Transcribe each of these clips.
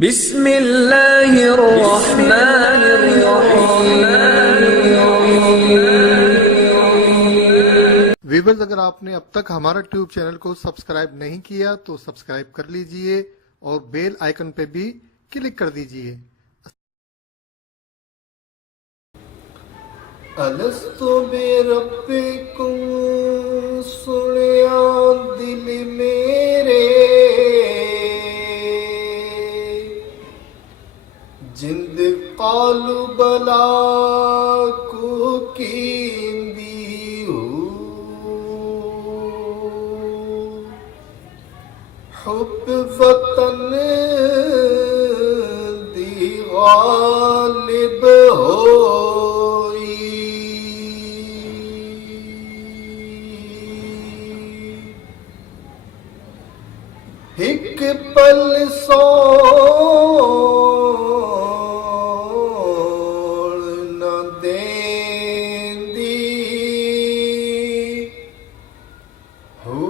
بسم اللہ الرحمن الرحیم۔ ویورز، اگر آپ نے اب تک ہمارا ٹیوب چینل کو سبسکرائب نہیں کیا تو سبسکرائب کر لیجئے اور بیل آئیکن پہ بھی کلک کر دیجئے۔ الست بربکم سنیا دل میرے، جند قالو بلا کو کیندی حب وطن دی غالب ہوئی، ایک پل سوڑ نہ دیندی ہو،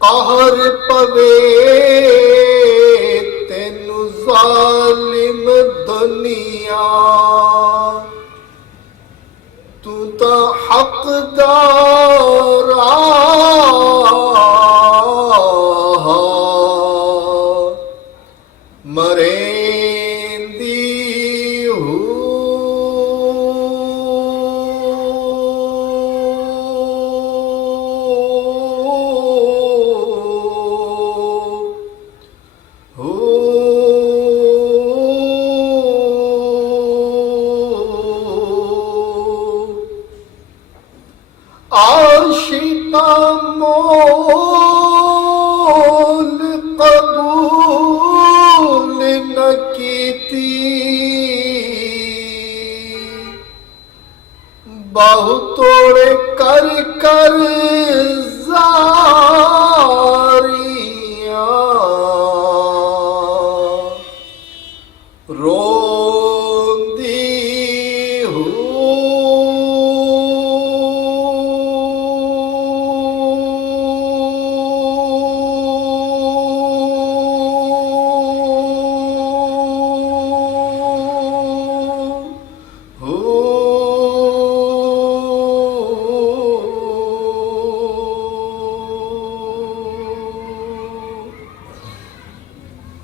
قہر پوے تینو ظالم دنیا، تو تا حقدار مریندی ہو، عاشقہ مول قبول نہ کیتی، باہو توڑے کر کر زاریاں، روندی ہو،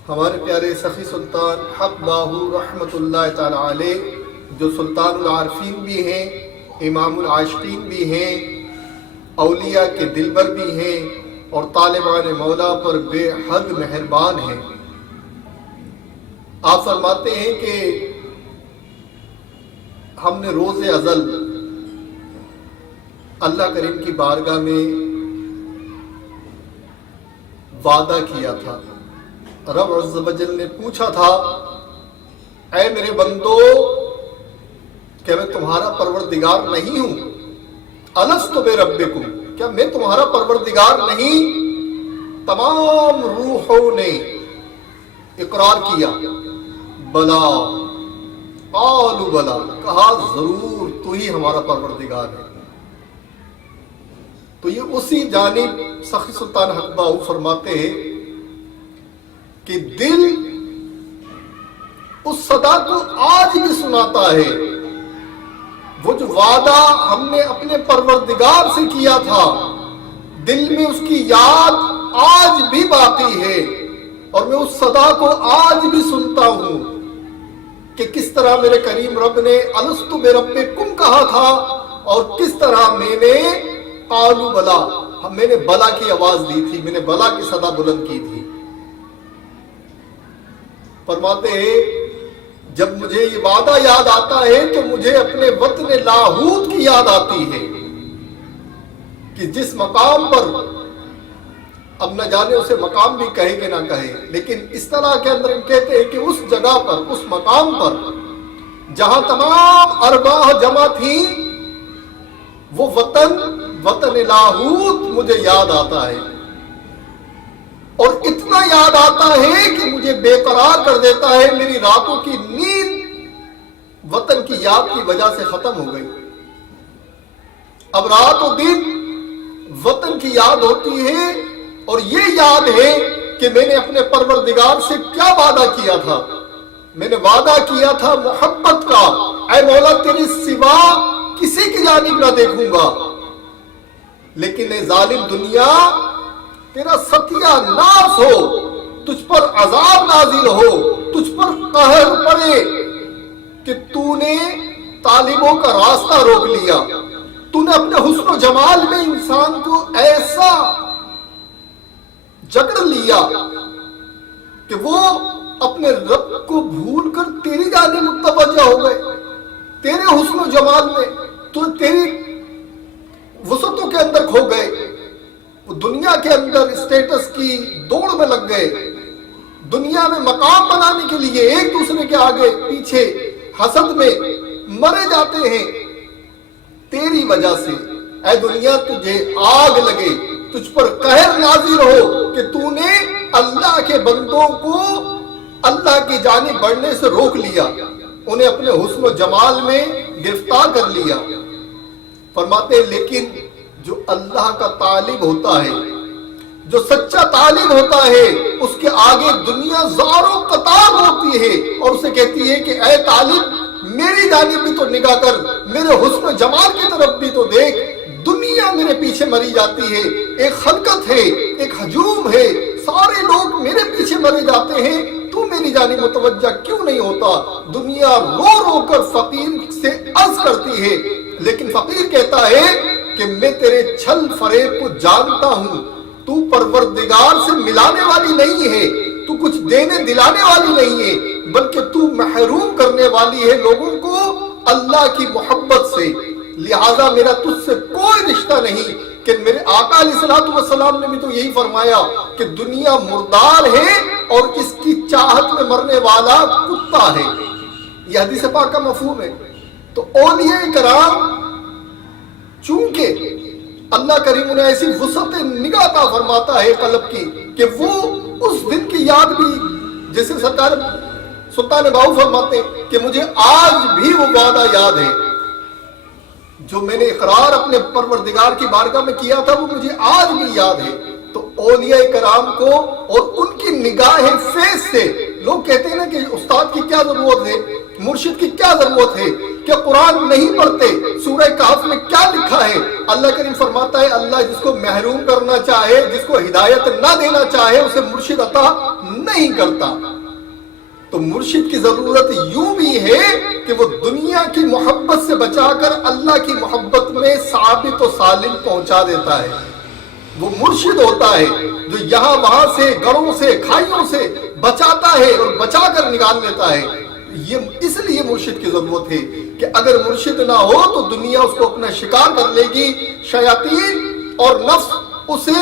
ہمارے پیارے سخی سلطان حق باہو رحمت اللہ تعالی علیہ، جو سلطان العارفین بھی ہیں، امام العاشقین بھی ہیں، اولیاء کے دلبر بھی ہیں، اور طالبان مولا پر بے حد مہربان ہیں۔ آپ فرماتے ہیں کہ ہم نے روز ازل اللہ کریم کی بارگاہ میں وعدہ کیا تھا، رب عز و جل نے پوچھا تھا، اے میرے بندو، کیا میں تمہارا پروردگار نہیں ہوں؟ الست بربکم، کیا میں تمہارا پروردگار نہیں؟ تمام روحوں نے اقرار کیا، بلا، قالوا بلا، کہا ضرور تو ہی ہمارا پروردگار ہے۔ تو یہ اسی جانب سخی سلطان حق باہو فرماتے ہیں کہ دل اس صدا کو آج بھی سناتا ہے، وہ جو وعدہ ہم نے اپنے پروردگار سے کیا تھا، دل میں اس کی یاد آج بھی باقی ہے، اور میں اس صدا کو آج بھی سنتا ہوں کہ کس طرح میرے کریم رب نے الست بربکم کہا تھا، اور کس طرح میں نے قالوا بلا، میں نے بلا کی آواز دی تھی، میں نے بلا کی صدا بلند کی تھی۔ فرماتے ہیں جب مجھے یہ وعدہ یاد آتا ہے تو مجھے اپنے وطن لاہوت کی یاد آتی ہے، کہ جس مقام پر، اب نہ جانے اسے مقام بھی کہے کہ نہ کہے، لیکن اس طرح کے اندر ہم کہتے ہیں کہ اس جگہ پر، اس مقام پر جہاں تمام ارواح جمع تھیں، وہ وطن لاہوت مجھے یاد آتا ہے، اور اتنا یاد آتا ہے کہ مجھے بے قرار کر دیتا ہے، میری راتوں کی نیند वतन की याद की वजह से खत्म हो गई। अब रात और दिन वतन की याद होती है, और ये याद है कि मैंने अपने परवरदिगार से क्या वादा किया था। मैंने वादा किया था मोहब्बत का, ऐ मौला तेरे सिवा किसी की जानिब ना देखूंगा। लेकिन ए जालिम दुनिया, तेरा सत्यानाश हो, तुझ पर अजाब नाजिल हो, तुझ पर कहर पड़े कि तूने तालिबों का रास्ता रोक लिया। तूने अपने हुस्न जमाल में इंसान को ऐसा जकड़ लिया कि वो अपने रब को भूलकर तेरी जानिब मुतवज्जा हो गए। तेरे हुस्न जमाल में तो तेरी वसतों के अंदर खो गए, वो दुनिया के अंदर स्टेटस की दौड़ में लग गए। दुनिया में मकाम बनाने के लिए एक दूसरे के आगे पीछे हसद में मरे जाते हैं। तेरी वजह से ऐ दुनिया तुझे आग लगे, तुझ पर कहर नाजिल हो कि तूने अल्लाह के बंदों को अल्लाह की जानिब बढ़ने से रोक लिया, उन्हें अपने हुस्न जमाल में गिरफ्तार कर लिया। फरमाते हैं लेकिन जो अल्लाह का तालिब होता है, जो सच्चा तालिब होता है, उसके आगे दुनिया ज़ारो कतार होती है और उसे कहती है कि ऐ तालिब मेरी जानिब भी तो निगाह कर, मेरे हुस्न जमाल की तरफ भी तो देख। दुनिया मेरे पीछे मरी जाती है, एक खलकत है, एक हजूम है, सारे लोग मेरे पीछे मरे जाते हैं, तू मेरी जानिब मुतवज्जा क्यों नहीं होता। दुनिया रो रो कर फकीर से अर्ज करती है, लेकिन फकीर कहता है कि मैं तेरे छल फरेब को जानता हूं, तू परवरदिगार से मिलाने वाली नहीं है, तू कुछ देने दिलाने वाली नहीं है, बल्कि तू महरूम करने वाली है लोगों को अल्लाह की मोहब्बत से। लिहाजा मेरा तुझसे कोई रिश्ता नहीं। कि मेरे आका अलैहिस्सलातु वस्सलाम ने भी तो यही फरमाया कि दुनिया मुर्दार है और इसकी चाहत में मरने वाला कुत्ता है। यह हदीस पाक का मफहूम है। तो औलिया कराम चूंकि अल्लाह करीम उन्हें ऐसी वुसअत निगाह अता फरमाता है कल्ब की कि वो उस दिन की याद भी, जैसे सरकार सुल्तान बाहू फरमाते हैं कि मुझे आज भी वो वादा याद है जो मैंने इकरार अपने परवरदिगार की बारगाह में किया था, वो मुझे आज भी याद है। तो औलिया कराम को और उनकी निगाह फेस से लोग कहते हैं ना कि उस्ताद की क्या जरूरत है, मुर्शिद की क्या जरूरत है, क्या कुरान नहीं पढ़ते, सूरह कहफ में क्या लिखा है। अल्लाह करीम फरमाता है अल्लाह जिसको महरूम करना चाहे, जिसको हिदायत ना देना चाहे, उसे मुर्शिद अता नहीं करता। तो मुर्शिद की जरूरत यूं भी है कि वो दुनिया की मोहब्बत से बचाकर अल्लाह की मोहब्बत में साबित और सालिम पहुंचा देता है। वो मुर्शिद होता है जो यहाँ वहां से, गढ़ों से, खाइयों से बचाता है और बचाकर निकाल लेता है। ये इसलिए मुर्शिद की जरूरत है कि अगर मुर्शिद ना हो तो दुनिया उसको अपना शिकार कर लेगी। शयातीन और नफ्स उसे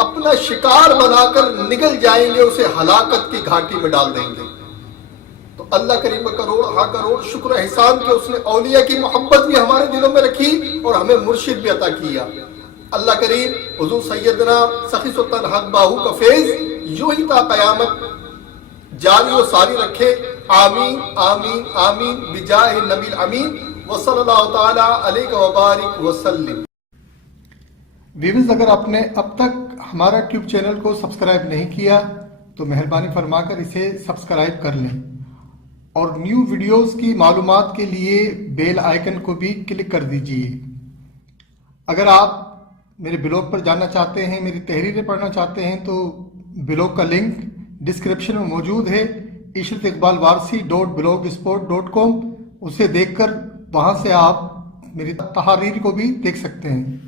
अपना शिकार बनाकर निगल जाएंगे, उसे हलाकत की घाटी में डाल देंगे। तो अल्लाह करीम का करोड़ हा करोड़ शुक्र एहसान के उसने औलिया की मोहब्बत भी हमारे दिलों में रखी और हमें मुर्शिद भी अता किया। अल्लाह करीम हुजूर सैयदना सखी सुल्तान हक बाहू का फैज यूं ही ता कयामत जारी और सारी रखे। आमीन आमीन आमीन बिजाह नबी अमीन व सल्लल्लाहु तआला अलैहि व बारिक व सल्लिम। व्यूअर्स, अगर आपने अब तक हमारा ट्यूब चैनल को सब्सक्राइब नहीं किया तो मेहरबानी फरमाकर इसे सब्सक्राइब कर लें और न्यू वीडियोस की मालूमात के लिए बेल आइकन को भी क्लिक कर दीजिए। अगर आप मेरे ब्लॉग पर जानना चाहते हैं, मेरी तहरीरें पढ़ना चाहते हैं तो ब्लॉग का लिंक डिस्क्रिप्शन में मौजूद है, ishratइकबालवारसी.blogspot.com। उसे देखकर वहां से आप मेरी तहरीर को भी देख सकते हैं।